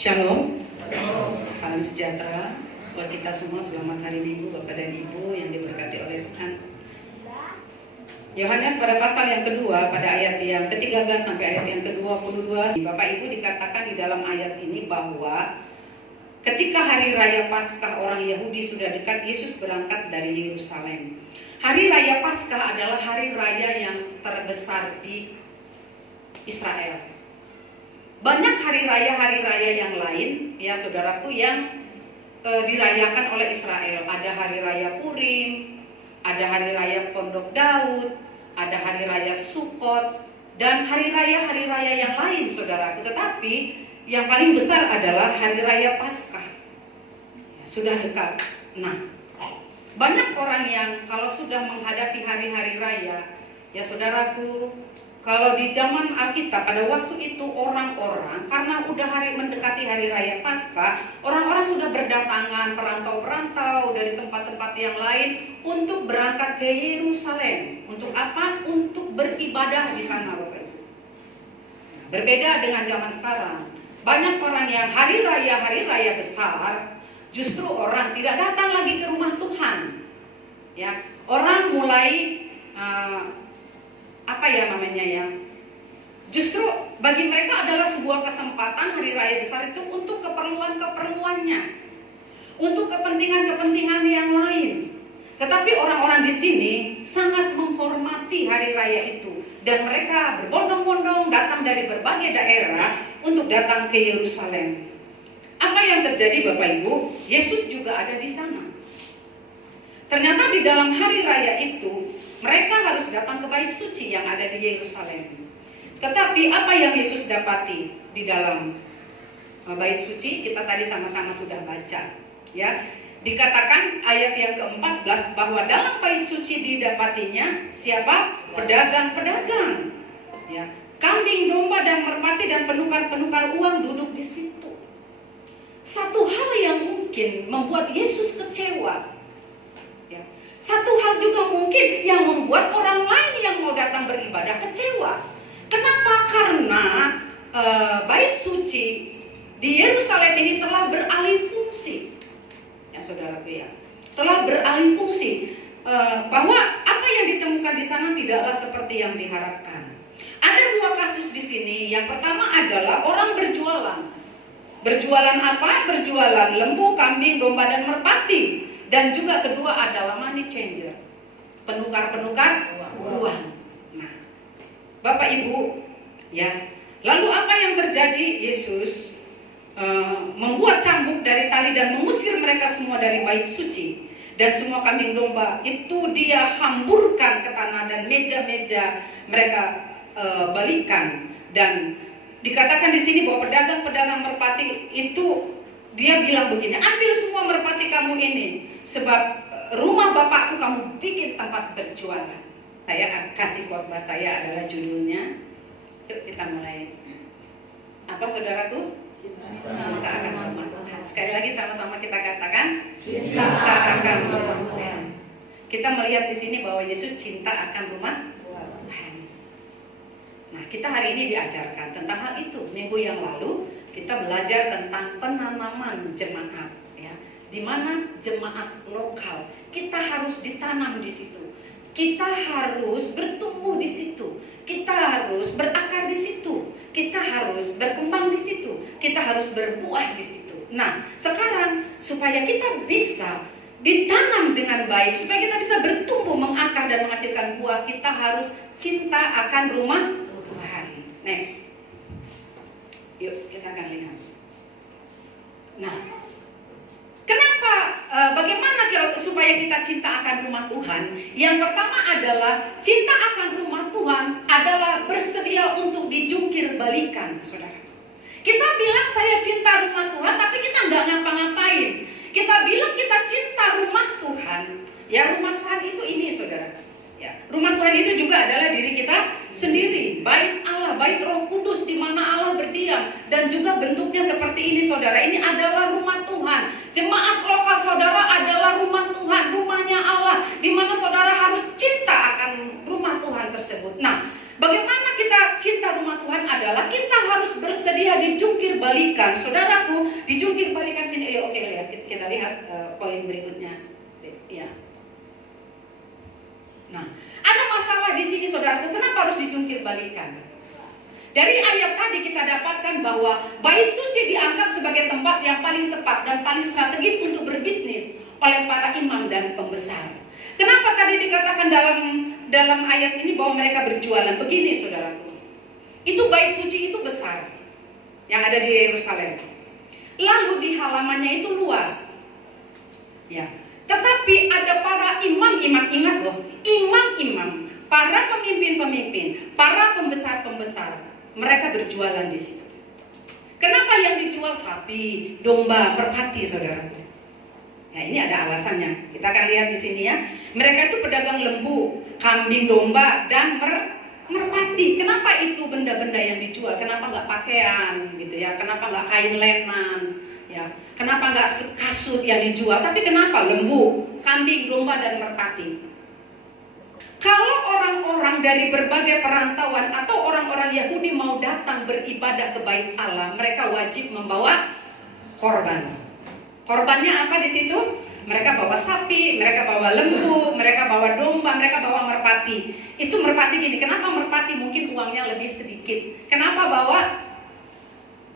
Shalom, salam sejahtera buat kita semua. Selamat hari Minggu Bapak dan Ibu yang diberkati oleh Tuhan. Yohanes pada pasal yang kedua, pada ayat yang ke-13 sampai ayat yang ke-22, Bapak Ibu dikatakan di dalam ayat ini bahwa ketika hari raya Paskah orang Yahudi sudah dekat, Yesus berangkat dari Yerusalem. Hari raya Paskah adalah hari raya yang terbesar di Israel. Banyak hari raya yang lain, ya saudaraku, yang dirayakan oleh Israel. Ada hari raya Purim, ada hari raya Pondok Daud, ada hari raya Sukkot, dan hari raya yang lain, saudaraku. Tetapi yang paling besar adalah hari raya Paskah. Ya, sudah dekat. Nah, banyak orang yang kalau sudah menghadapi hari-hari raya, ya saudaraku, kalau di zaman Alkitab pada waktu itu orang-orang karena udah mendekati hari raya Paskah, orang-orang sudah berdatangan, perantau-perantau dari tempat-tempat yang lain untuk berangkat ke Yerusalem. Untuk apa? Untuk beribadah di sana, Bapak Ibu. Berbeda dengan zaman sekarang. Banyak orang yang hari raya besar, justru orang tidak datang lagi ke rumah Tuhan. Ya, orang mulai justru bagi mereka adalah sebuah kesempatan hari raya besar itu untuk keperluan-keperluannya, untuk kepentingan-kepentingan yang lain. Tetapi orang-orang di sini sangat menghormati hari raya itu, dan mereka berbondong-bondong datang dari berbagai daerah untuk datang ke Yerusalem. Apa yang terjadi, Bapak Ibu? Yesus juga ada di sana. Ternyata di dalam hari raya itu mereka harus datang ke bait suci yang ada di Yerusalem. Tetapi apa yang Yesus dapati di dalam bait suci? Kita tadi sama-sama sudah baca, ya. Dikatakan ayat yang ke-14 bahwa dalam bait suci didapatinya siapa? Pedagang-pedagang, ya. Kambing, domba, dan merpati dan penukar-penukar uang duduk di situ. Satu hal yang mungkin membuat Yesus kecewa, ya. Satu hal juga mungkin yang membuat orang lain yang mau datang beribadah kecewa. Kenapa? Karena bait suci di Yerusalem ini telah beralih fungsi, ya saudaraku, ya, telah beralih fungsi. Bahwa apa yang ditemukan di sana tidaklah seperti yang diharapkan. Ada dua kasus di sini. Yang pertama adalah orang berjualan. Berjualan apa? Berjualan lembu, kambing, domba, dan merpati. Dan juga kedua adalah money changer, penukar-penukar uang. Nah, Bapak Ibu, ya, lalu apa yang terjadi? Yesus membuat cambuk dari tali dan mengusir mereka semua dari bait suci. Dan semua kambing domba itu dia hamburkan ke tanah, dan meja-meja mereka balikan. Dan dikatakan di sini bahwa pedagang-pedagang merpati itu dia bilang begini, ambil semua merpati kamu ini, sebab rumah bapakku kamu bikin tempat berjualan. Saya kasih khotbah saya adalah judulnya, yuk kita mulai. Apa saudaraku? Cinta akan rumah Tuhan. Sekali lagi sama-sama kita katakan, cinta akan rumah Tuhan. Kita melihat di sini bahwa Yesus cinta akan rumah Tuhan. Nah, kita hari ini diajarkan tentang hal itu. Minggu yang lalu kita belajar tentang penanaman jemaat, ya, di mana jemaat lokal kita harus ditanam di situ. Kita harus bertumbuh di situ, kita harus berakar di situ, kita harus berkembang di situ, kita harus berbuah di situ. Nah, sekarang supaya kita bisa ditanam dengan baik, supaya kita bisa bertumbuh, mengakar dan menghasilkan buah, kita harus cinta akan rumah Tuhan. Next, yuk kita akan lihat. Nah, kenapa? Bagaimana supaya kita cinta akan rumah Tuhan? Yang pertama adalah cinta akan rumah Tuhan adalah bersedia untuk dijungkir balikan, saudara. Kita bilang saya cinta rumah Tuhan, tapi kita nggak ngapa-ngapain. Kita bilang kita cinta rumah Tuhan. Ya, rumah Tuhan itu ini, saudara. Ya, rumah Tuhan itu juga adalah diri kita sendiri, bait Allah, bait Roh Kudus di mana Allah berdiam, dan juga bentuknya seperti ini, saudara. Ini adalah rumah Tuhan. Jemaat lokal saudara adalah rumah Tuhan, rumahnya Allah, di mana saudara harus cinta akan rumah Tuhan tersebut. Nah, bagaimana kita cinta rumah Tuhan adalah kita harus bersedia dijungkir balikan. Saudaraku, dijungkir balikan sini. Oke, lihat, kita lihat poin berikutnya. Ya. Nah, ada masalah di sini saudaraku. Kenapa harus dijungkir balikan? Dari ayat tadi kita dapatkan bahwa bait suci dianggap sebagai tempat yang paling tepat dan paling strategis untuk berbisnis oleh para imam dan pembesar. Kenapa tadi dikatakan dalam ayat ini bahwa mereka berjualan? Begini saudaraku, itu bait suci itu besar yang ada di Yerusalem. Lalu di halamannya itu luas. Ya. Tetapi ada para imam-imam, ingat loh, imam-imam, para pemimpin-pemimpin, para pembesar-pembesar, mereka berjualan di situ. Kenapa yang dijual sapi, domba, merpati, saudaraku? Ya, ini ada alasannya. Kita akan lihat di sini ya. Mereka itu pedagang lembu, kambing, domba, dan merpati. Kenapa itu benda-benda yang dijual? Kenapa nggak pakaian, gitu ya? Kenapa nggak kain lenan? Ya, kenapa nggak kasut yang dijual? Tapi kenapa lembu, kambing, domba, dan merpati? Kalau orang-orang dari berbagai perantauan atau orang-orang Yahudi mau datang beribadah ke Bait Allah, mereka wajib membawa korban. Korbannya apa di situ? Mereka bawa sapi, mereka bawa lembu, mereka bawa domba, mereka bawa merpati. Itu merpati gini. Kenapa merpati mungkin uangnya lebih sedikit? Kenapa bawa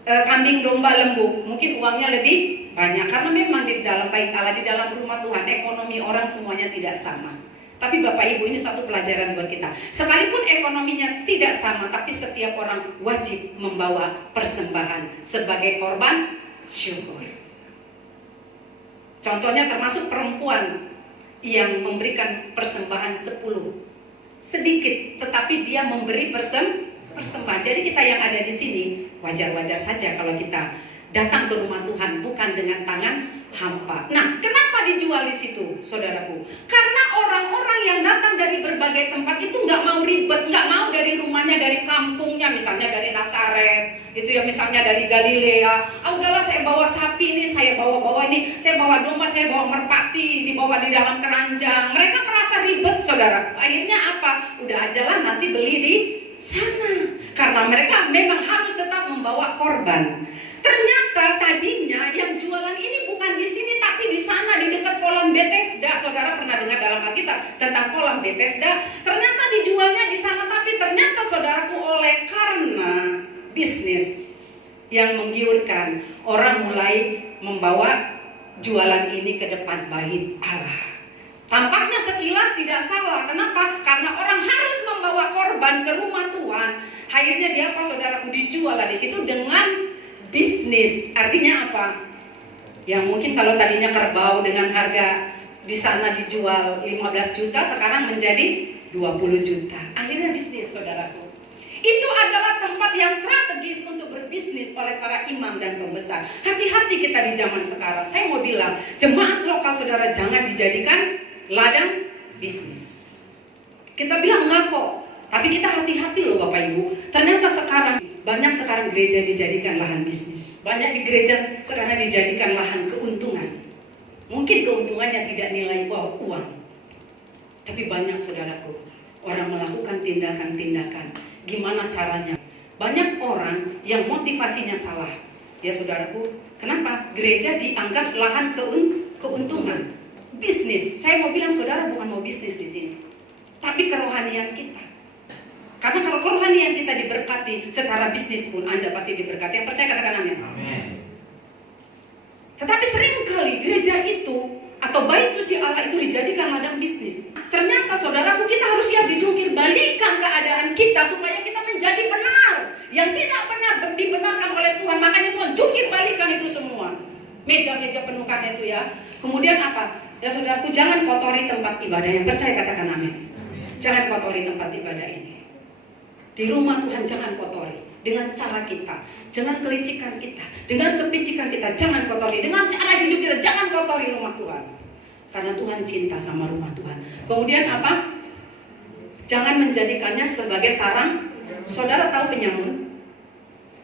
kambing, domba, lembu? Mungkin uangnya lebih banyak. Karena memang di dalam Bait Allah, di dalam rumah Tuhan, ekonomi orang semuanya tidak sama. Tapi Bapak Ibu, ini satu pelajaran buat kita. Sekalipun ekonominya tidak sama, tapi setiap orang wajib membawa persembahan sebagai korban syukur. Contohnya termasuk perempuan yang memberikan persembahan 10. Sedikit, tetapi dia memberi persembahan. Jadi kita yang ada di sini, wajar-wajar saja kalau kita datang ke rumah Tuhan bukan dengan tangan hampa. Nah, kenapa dijual di situ, saudaraku? Karena orang-orang yang datang dari berbagai tempat itu nggak mau ribet, nggak mau dari rumahnya, dari kampungnya, misalnya dari Nazaret, itu ya, misalnya dari Galilea. Udahlah saya bawa sapi ini, saya bawa ini, saya bawa domba, saya bawa merpati, dibawa di dalam keranjang. Mereka merasa ribet, saudara. Akhirnya apa? Udah ajalah nanti beli di sana. Karena mereka memang harus tetap membawa korban. Ternyata tadinya yang jualan ini bukan di sini tapi di sana, di dekat kolam Bethesda. Saudara pernah dengar dalam Alkitab tentang kolam Bethesda? Ternyata dijualnya di sana, tapi ternyata saudaraku oleh karena bisnis yang menggiurkan, orang mulai membawa jualan ini ke depan Bait Allah. Tampaknya sekilas tidak salah. Kenapa? Karena orang harus membawa korban ke rumah Tuhan. Akhirnya dia apa, saudaraku? Dijual di situ dengan bisnis. Artinya apa? Yang mungkin kalau tadinya kerbau dengan harga di sana dijual 15 juta, sekarang menjadi 20 juta. Akhirnya bisnis, saudaraku. Itu adalah tempat yang strategis untuk berbisnis oleh para imam dan pembesar. Hati-hati kita di zaman sekarang. Saya mau bilang, jemaat lokal saudara jangan dijadikan ladang bisnis. Kita bilang enggak kok, tapi kita hati-hati loh Bapak Ibu. Ternyata banyak sekarang gereja dijadikan lahan bisnis. Banyak di gereja sekarang dijadikan lahan keuntungan. Mungkin keuntungannya tidak nilai uang, tapi banyak saudaraku orang melakukan tindakan-tindakan. Gimana caranya? Banyak orang yang motivasinya salah. Ya saudaraku, kenapa? Gereja dianggap lahan keuntungan, bisnis. Saya mau bilang saudara bukan mau bisnis di sini, tapi kerohanian kita. Karena kalau kerohanian kita diberkati, secara bisnis pun Anda pasti diberkati. Yang percaya katakan amin. Amin. Tetapi seringkali gereja itu atau bait suci Allah itu dijadikan ladang bisnis. Ternyata saudaraku, kita harus siap dijungkir balikan keadaan kita supaya kita menjadi benar. Yang tidak benar dibenarkan oleh Tuhan. Makanya Tuhan jungkir balikan itu semua. Meja-meja penukan itu ya. Kemudian apa? Ya saudaraku, jangan kotori tempat ibadah. Yang percaya katakan amin. Jangan kotori tempat ibadah ini. Di rumah Tuhan jangan kotori dengan cara kita, jangan kelicikan kita, dengan kepicikan kita jangan kotori, dengan cara hidup kita jangan kotori rumah Tuhan. Karena Tuhan cinta sama rumah Tuhan. Kemudian apa? Jangan menjadikannya sebagai sarang. Saudara tahu penyamun?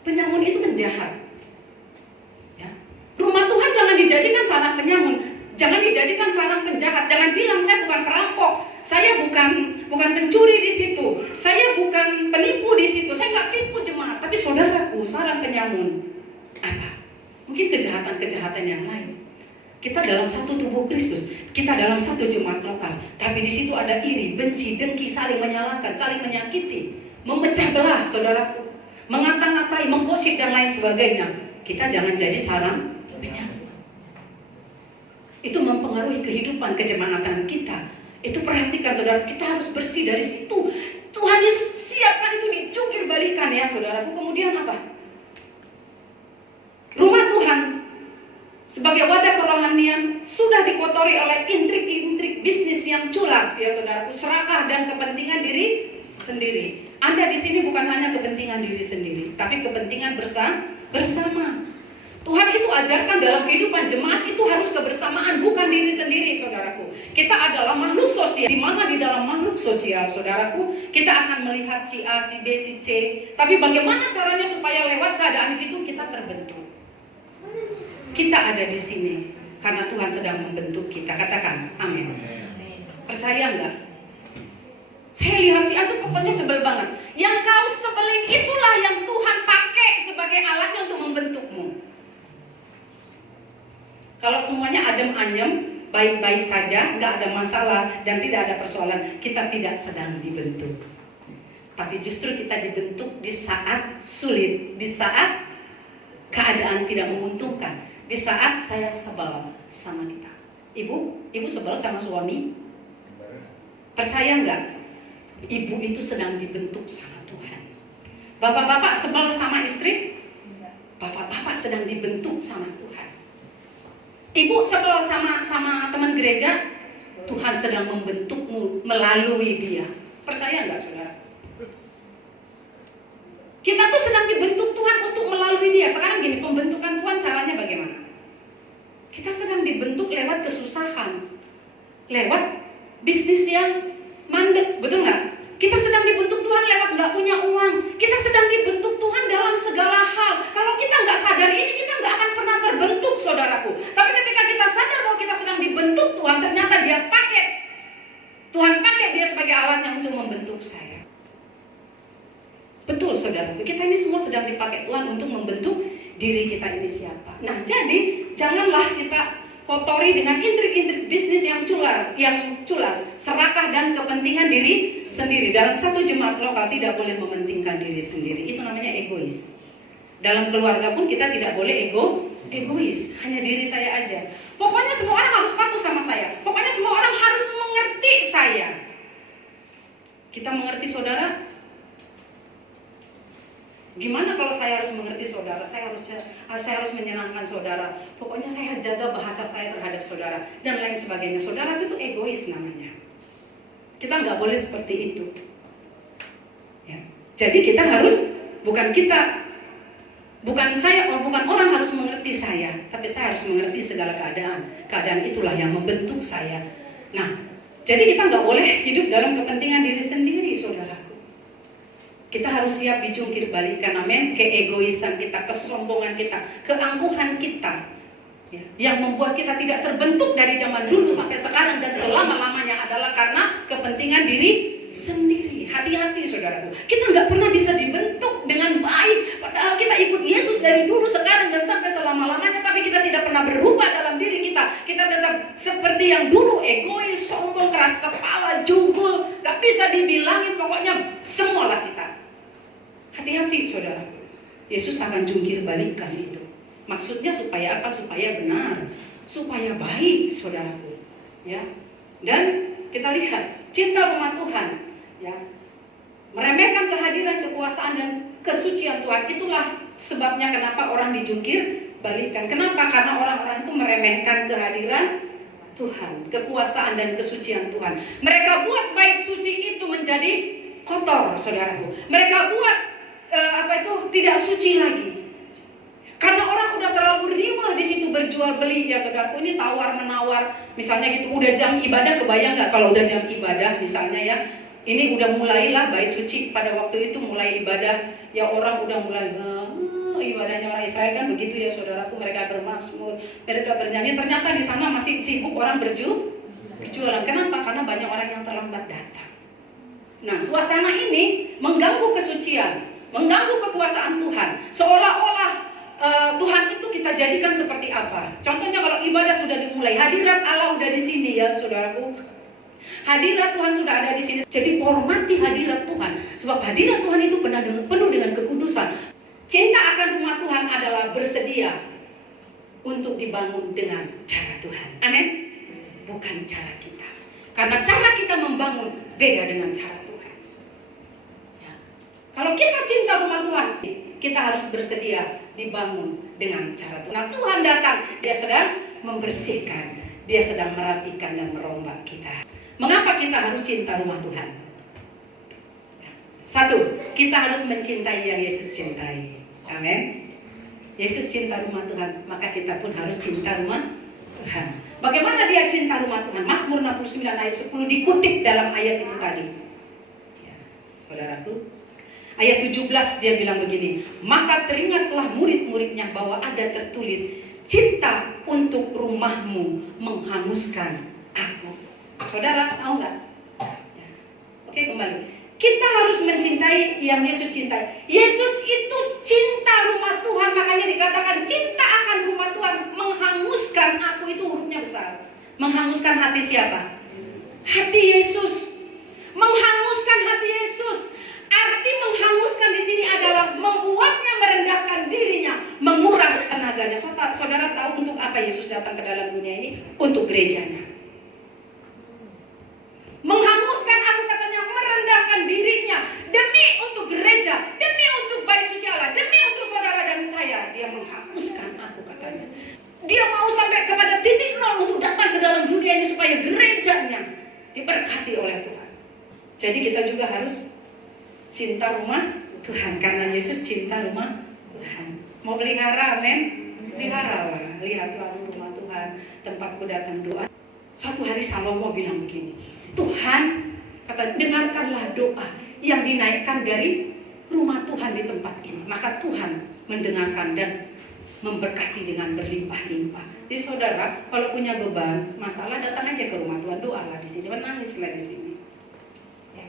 Penyamun itu penjahat. Ya. Rumah Tuhan jangan dijadikan sarang penyamun, jangan dijadikan sarang penjahat. Jangan bilang saya bukan perampok, saya bukan pencuri di situ, saya bukan penipu di situ. nggak tipu jemaat, tapi saudaraku, sarang penyamun apa? Mungkin kejahatan-kejahatan yang lain. Kita dalam satu tubuh Kristus, kita dalam satu jemaat lokal, tapi di situ ada iri, benci, dengki, saling menyalahkan, saling menyakiti, memecah belah, saudaraku, mengata-ngatai, menggosip dan lain sebagainya. Kita jangan jadi sarang penyamun. Itu mempengaruhi kehidupan kejemaatan kita. Itu perhatikan saudara, kita harus bersih dari situ. Tuhan Yesus siapkan itu, dijungkir balikan ya saudaraku. Kemudian apa? Rumah Tuhan sebagai wadah kerohanian sudah dikotori oleh intrik-intrik bisnis yang culas ya saudaraku, serakah dan kepentingan diri sendiri. Anda di sini bukan hanya kepentingan diri sendiri, tapi kepentingan bersama. Tuhan itu ajarkan dalam kehidupan jemaat itu harus kebersamaan, bukan diri sendiri saudaraku. Kita adalah makhluk sosial, di mana di dalam makhluk sosial saudaraku, kita akan melihat si A, si B, si C. Tapi bagaimana caranya supaya lewat keadaan itu kita terbentuk? Kita ada di sini karena Tuhan sedang membentuk kita. Katakan amin. Percaya enggak? Saya lihat si A itu pokoknya sebel banget. Yang kau sebelin itulah yang Tuhan pakai sebagai alatnya untuk membentukmu. Kalau semuanya adem ayem, baik-baik saja, nggak ada masalah dan tidak ada persoalan, kita tidak sedang dibentuk. Tapi justru kita dibentuk di saat sulit, di saat keadaan tidak menguntungkan, di saat saya sebel sama kita. Ibu sebel sama suami? Percaya nggak? Ibu itu sedang dibentuk sama Tuhan. Bapak-bapak sebel sama istri? Bapak-bapak sedang dibentuk sama Tuhan. Ibu sebel sama teman gereja, Tuhan sedang membentukmu melalui dia. Percaya nggak saudara? Kita tuh sedang dibentuk Tuhan untuk melalui dia. Sekarang gini, pembentukan Tuhan caranya bagaimana? Kita sedang dibentuk lewat kesusahan, lewat bisnis yang mandek, betul nggak? Kita sedang dibentuk Tuhan lewat nggak punya uang. Kita sedang dibentuk Tuhan dalam segala hal. Kalau kita nggak sadar ini, kita nggak akan pernah terbentuk, saudaraku. Tapi ketika kita sadar bahwa kita sedang dibentuk Tuhan, ternyata Tuhan pakai dia sebagai alatnya untuk membentuk saya. Betul, saudaraku. Kita ini semua sedang dipakai Tuhan untuk membentuk diri kita ini siapa. Nah, jadi janganlah kita kotori dengan intrik-intrik bisnis yang culas, serakah dan kepentingan diri sendiri. Dalam satu jemaat lokal tidak boleh mementingkan diri sendiri. Itu namanya egois. Dalam keluarga pun kita tidak boleh egois. Hanya diri saya aja. Pokoknya semua orang harus patuh sama saya. Pokoknya semua orang harus mengerti saya. Kita mengerti saudara? Gimana kalau saya harus mengerti saudara? Saya harus menyenangkan saudara. Pokoknya saya jaga bahasa saya terhadap saudara dan lain sebagainya. Saudara itu egois namanya. Kita nggak boleh seperti itu. Ya. Jadi kita harus bukan orang harus mengerti saya, tapi saya harus mengerti segala keadaan. Keadaan itulah yang membentuk saya. Nah, jadi kita nggak boleh hidup dalam kepentingan diri sendiri, saudaraku. Kita harus siap dijungkir balikan, amin. Keegoisan kita, kesombongan kita, keangkuhan kita, ya, yang membuat kita tidak terbentuk dari zaman dulu sampai sekarang dan selama-lamanya adalah karena kepentingan diri sendiri. Hati-hati saudaraku, kita nggak pernah bisa dibentuk dengan baik. Padahal kita ikut Yesus dari dulu, sekarang dan sampai selama-lamanya, tapi kita tidak pernah berubah dalam diri kita. Kita tetap seperti yang dulu, egois, sombong, keras kepala, jungkul, nggak bisa dibilangin, pokoknya semualah kita. Hati-hati saudara, Yesus akan jungkir balikan itu. Maksudnya supaya apa? Supaya benar, supaya baik, saudaraku. Ya. Dan kita lihat cinta rumah Tuhan, ya, meremehkan kehadiran, kekuasaan dan kesucian Tuhan. Itulah sebabnya kenapa orang dijungkir balikan. Kenapa? Karena orang-orang itu meremehkan kehadiran Tuhan, kekuasaan dan kesucian Tuhan. Mereka buat bait suci itu menjadi kotor, saudaraku. Mereka buat tidak suci lagi. Karena orang udah terlalu riwah di situ berjual beli, ya saudaraku. Ini tawar menawar, misalnya gitu. Udah jam ibadah, kebayang nggak kalau udah jam ibadah, misalnya ya. Ini udah mulailah bait suci pada waktu itu mulai ibadah. Ya orang udah mulai ibadahnya orang Israel kan begitu ya saudaraku. Mereka bermazmur, mereka bernyanyi. Ternyata di sana masih sibuk orang berjualan. Kenapa? Karena banyak orang yang terlambat datang. Nah, suasana ini mengganggu kesucian. mengganggu kekuasaan Tuhan. Seolah-olah Tuhan itu kita jadikan seperti apa? Contohnya kalau ibadah sudah dimulai, hadirat Allah udah di sini ya, saudaraku. Hadirat Tuhan sudah ada di sini. Jadi hormati hadirat Tuhan, sebab hadirat Tuhan itu penuh dengan kekudusan. Cinta akan rumah Tuhan adalah bersedia untuk dibangun dengan cara Tuhan. Amin. Bukan cara kita. Karena cara kita membangun beda dengan cara Tuhan. Ya. Kalau kita cinta rumah Tuhan, kita harus bersedia dibangun dengan cara Tuhan. Nah, Tuhan datang, dia sedang membersihkan, dia sedang merapikan dan merombak kita. Mengapa kita harus cinta rumah Tuhan? Satu, kita harus mencintai yang Yesus cintai. Amin. Yesus cinta rumah Tuhan, maka kita pun harus cinta rumah Tuhan. Bagaimana dia cinta rumah Tuhan? Mazmur 69 ayat 10 dikutip dalam ayat itu tadi. Ya, saudaraku, ayat 17 dia bilang begini, maka teringatlah murid-muridnya bahwa ada tertulis, cinta untuk rumahmu menghanguskan aku. Saudara tahu nggak? Ya. Oke, kembali. Kita harus mencintai yang Yesus cintai. Yesus itu cinta rumah Tuhan, makanya dikatakan cinta akan rumah Tuhan menghanguskan aku, itu hurufnya besar. Menghanguskan hati siapa? Hati Yesus. Menghanguskan hati Yesus. Arti menghanguskan di sini adalah membuatnya merendahkan dirinya, menguras tenaganya. Saudara tahu untuk apa Yesus datang ke dalam dunia ini? Untuk gerejanya. Menghanguskan aku, katanya, merendahkan dirinya demi untuk gereja, demi untuk bait suci Allah, demi untuk saudara dan saya. Dia menghanguskan aku, katanya. Dia mau sampai kepada titik nol untuk datang ke dalam dunia ini supaya gerejanya diberkati oleh Tuhan. Jadi kita juga harus cinta rumah Tuhan, karena Yesus cinta rumah Tuhan. Mau pelihara, amin? Peliharalah, lihatlah rumah Tuhan, tempatku datang doa. Satu hari Salomo bilang begini, Tuhan, kata, dengarkanlah doa yang dinaikkan dari rumah Tuhan di tempat ini. Maka Tuhan mendengarkan dan memberkati dengan berlimpah-limpah. Jadi saudara, kalau punya beban, masalah, datang aja ke rumah Tuhan, doalah di sini, menangislah di sini. Ya.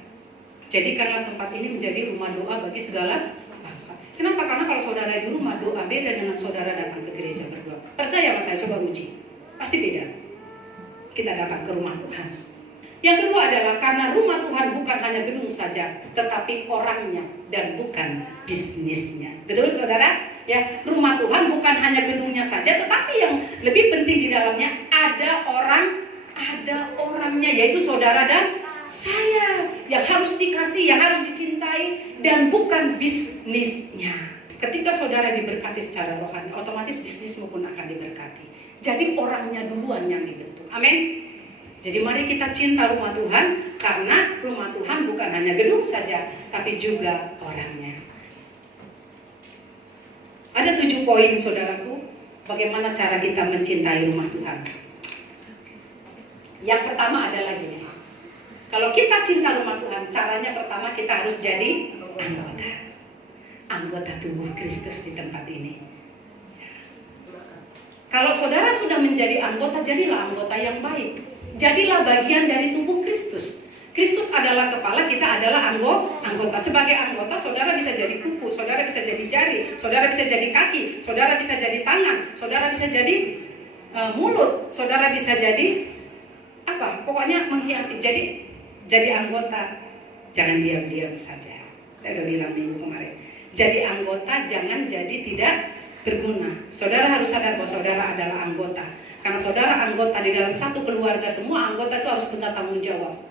Jadikanlah tempat ini menjadi rumah doa bagi segala bangsa. Kenapa? Karena kalau saudara di rumah doa beda dengan saudara datang ke gereja berdoa. Percaya sama saya, coba uji. Pasti beda. Kita datang ke rumah Tuhan. Yang kedua adalah karena rumah Tuhan bukan hanya gedung saja, tetapi orangnya dan bukan bisnisnya. Betul saudara? Ya, rumah Tuhan bukan hanya gedungnya saja, tetapi yang lebih penting di dalamnya ada orangnya, yaitu saudara dan saya, yang harus dikasih, yang harus dicintai, dan bukan bisnisnya. Ketika saudara diberkati secara rohani, otomatis bisnismu pun akan diberkati. Jadi orangnya duluan yang dibentuk. Amin. Jadi mari kita cinta rumah Tuhan, karena rumah Tuhan bukan hanya gedung saja, tapi juga orangnya. Ada 7 poin saudaraku, bagaimana cara kita mencintai rumah Tuhan. Yang pertama adalah gini, kalau kita cinta rumah Tuhan, caranya pertama kita harus jadi anggota tubuh Kristus di tempat ini. Kalau saudara sudah menjadi anggota, jadilah anggota yang baik. Jadilah bagian dari tubuh Kristus. Kristus adalah kepala, kita adalah anggota. Sebagai anggota, saudara bisa jadi kuku, saudara bisa jadi jari, saudara bisa jadi kaki, saudara bisa jadi tangan, saudara bisa jadi mulut, saudara bisa jadi apa? Pokoknya menghiasi. Jadi anggota, jangan diam-diam saja. Saya udah bilang minggu kemarin. Jadi anggota, jangan jadi tidak berguna. Saudara harus sadar bahwa saudara adalah anggota. Karena saudara anggota di dalam satu keluarga, semua anggota itu harus punya tanggung jawab.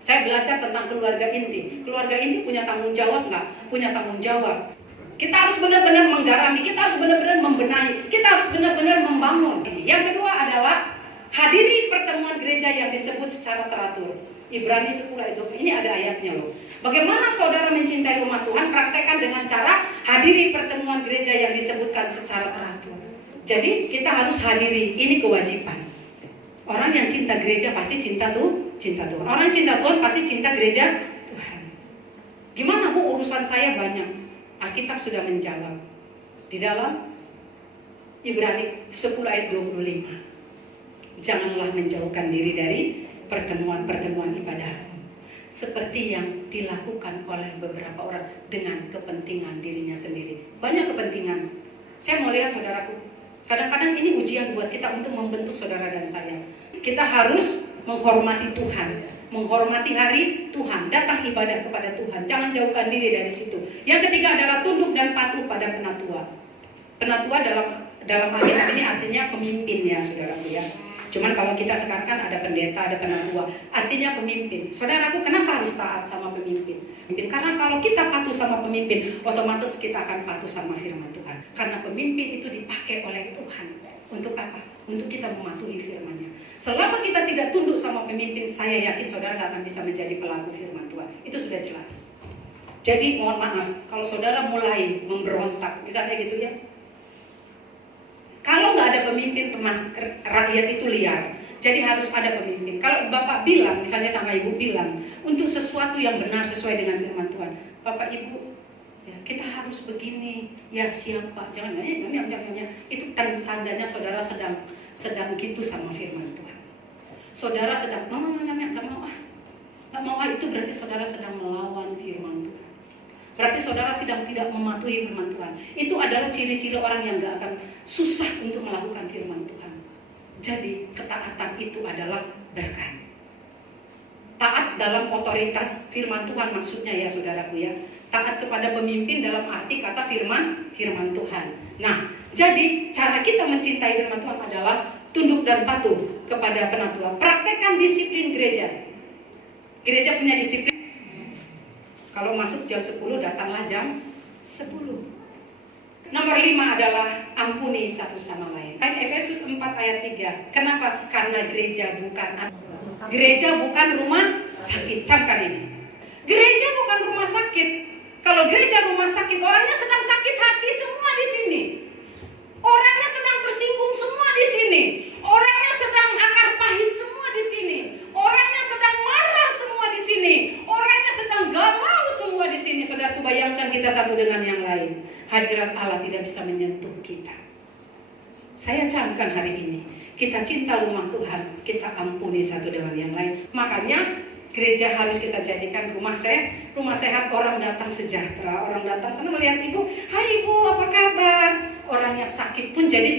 Saya belajar tentang keluarga inti. Keluarga inti punya tanggung jawab nggak? Punya tanggung jawab. Kita harus benar-benar menggarami, kita harus benar-benar membenahi, kita harus benar-benar membangun. Yang kedua adalah hadiri pertemuan gereja yang disebut secara teratur. Ibrani 10 itu, ini ada ayatnya loh. Bagaimana saudara mencintai rumah Tuhan? Praktekkan dengan cara hadiri pertemuan gereja yang disebutkan secara teratur. Jadi kita harus hadiri, ini kewajiban. Orang yang cinta gereja pasti cinta Tuhan. Orang cinta Tuhan pasti cinta gereja Tuhan. Gimana Bu, urusan saya banyak. Alkitab sudah menjawab di dalam Ibrani 10 ayat 25. Janganlah menjauhkan diri dari pertemuan-pertemuan ibadahmu. seperti yang dilakukan oleh beberapa orang dengan kepentingan dirinya sendiri. Banyak kepentingan. Saya mau lihat saudaraku, kadang-kadang ini ujian buat kita untuk membentuk saudara dan saya. Kita harus menghormati Tuhan, menghormati hari Tuhan, datang ibadah kepada Tuhan, jangan jauhkan diri dari situ. Yang ketiga adalah tunduk dan patuh pada penatua. Penatua dalam Alkitab ini artinya pemimpin ya saudaraku ya. Cuman kalau kita sekarang kan ada pendeta, ada penatua, artinya pemimpin. Saudaraku, kenapa harus taat sama pemimpin? Karena kalau kita patuh sama pemimpin, otomatis kita akan patuh sama firman Tuhan. Karena pemimpin itu dipakai oleh Tuhan. Untuk apa? Untuk kita mematuhi firman-Nya. Selama kita tidak tunduk sama pemimpin, saya yakin saudara tidak akan bisa menjadi pelaku firman Tuhan. Itu sudah jelas. Jadi mohon maaf, kalau saudara mulai memberontak, misalnya gitu ya, kalau nggak ada pemimpin, rakyat itu liar. Jadi harus ada pemimpin. Kalau Bapak bilang, misalnya sama Ibu bilang, untuk sesuatu yang benar sesuai dengan firman Tuhan, Bapak Ibu, ya, kita harus begini. Ya siapa? Jangan itu tandanya saudara sedang gitu sama firman Tuhan. Saudara sedang nggak mau itu berarti saudara sedang melawan firman Tuhan. Berarti saudara sedang tidak mematuhi firman Tuhan. Itu adalah ciri-ciri orang yang gak akan susah untuk melakukan firman Tuhan. Jadi ketaatan itu adalah berkat. Taat dalam otoritas firman Tuhan maksudnya ya saudaraku ya. Taat kepada pemimpin dalam arti kata firman Tuhan. Nah, jadi cara kita mencintai firman Tuhan adalah tunduk dan patuh kepada penatua. Praktekkan disiplin gereja. Gereja punya disiplin. Kalau masuk jam 10, datanglah jam 10. Nomor 5 adalah ampuni satu sama lain. Efesus 4 ayat 3. Kenapa? Karena gereja bukan rumah sakit. Camkan ini. Gereja bukan rumah sakit. Kalau gereja rumah sakit, orangnya sedang sakit hati semua di sini. Orangnya sedang tersinggung semua di sini. Orangnya sedang akar pahit semua di sini. Orangnya sedang marah semua di sini. Orangnya sedang galau semua di sini. Saudaraku, bayangkan kita satu dengan yang lain. Hadirat Allah tidak bisa menyentuh kita. Saya camkan hari ini, kita cinta rumah Tuhan, kita ampuni satu dengan yang lain. Makanya gereja harus kita jadikan rumah sehat, orang datang sejahtera, orang datang sana melihat ibu, hai ibu, apa kabar? Orang yang sakit pun jadi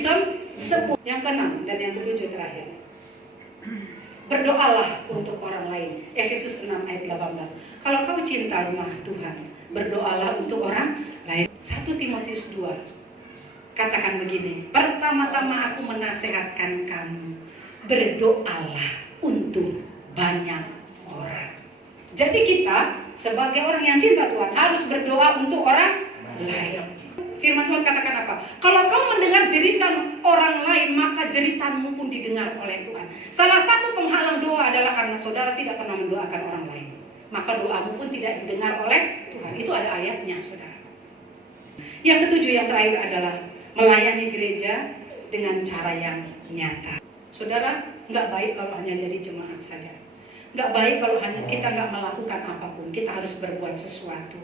sembuh. Yang keenam dan yang ketujuh terakhir, berdoalah untuk orang lain. Efesus 6 ayat 18. Kalau kau cinta rumah Tuhan, berdoalah untuk orang lain. 1 Timotius 2 katakan begini, pertama-tama aku menasehatkan kamu, berdoalah untuk banyak orang. Jadi kita sebagai orang yang cinta Tuhan harus berdoa untuk orang lain. Firman Tuhan katakan apa? Kalau kau mendengar jeritan orang lain, maka jeritanmu pun didengar oleh Tuhan. Salah satu penghalang doa adalah karena saudara tidak pernah mendoakan orang lain, maka doamu pun tidak didengar oleh Tuhan. Itu ada ayatnya, saudara. Yang ketujuh, yang terakhir adalah melayani gereja dengan cara yang nyata. Saudara, nggak baik kalau hanya jadi jemaat saja. Nggak baik kalau hanya kita nggak melakukan apapun. Kita harus berbuat sesuatu.